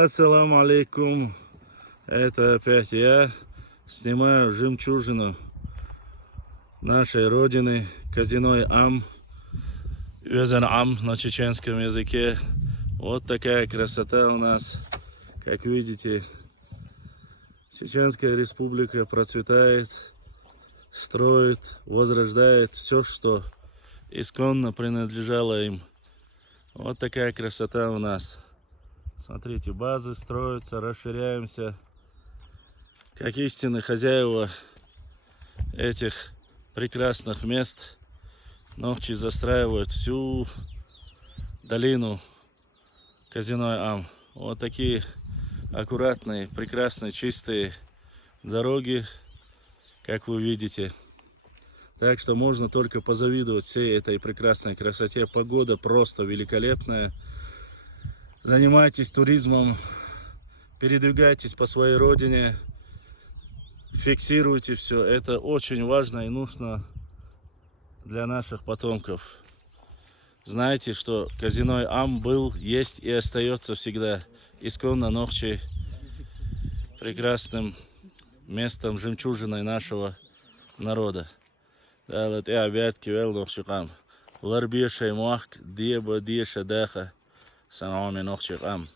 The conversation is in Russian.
Ассаламу алейкум. Это опять я снимаю жемчужину нашей родины, Казиной Ам, Юзан Ам на чеченском языке. Вот такая красота у нас. Как видите, Чеченская республика процветает, строит, возрождает все, что исконно принадлежало им. Вот такая красота у нас. Смотрите, базы строятся, расширяемся. Как истинные хозяева этих прекрасных мест, Нохчи застраивают всю долину Казиной Ам. Вот такие аккуратные, прекрасные, чистые дороги, как вы видите. Так что можно только позавидовать всей этой прекрасной красоте. Погода просто великолепная. Занимайтесь туризмом, передвигайтесь по своей родине, фиксируйте все. Это очень важно и нужно для наших потомков. Знайте, что Казиной Ам был, есть и остается всегда исконно Нохчи прекрасным местом, жемчужиной нашего народа. Далее я объявляю кивел Нохчикам. Ларбиша и муах, диеба диеша даха, санами Нохчикам.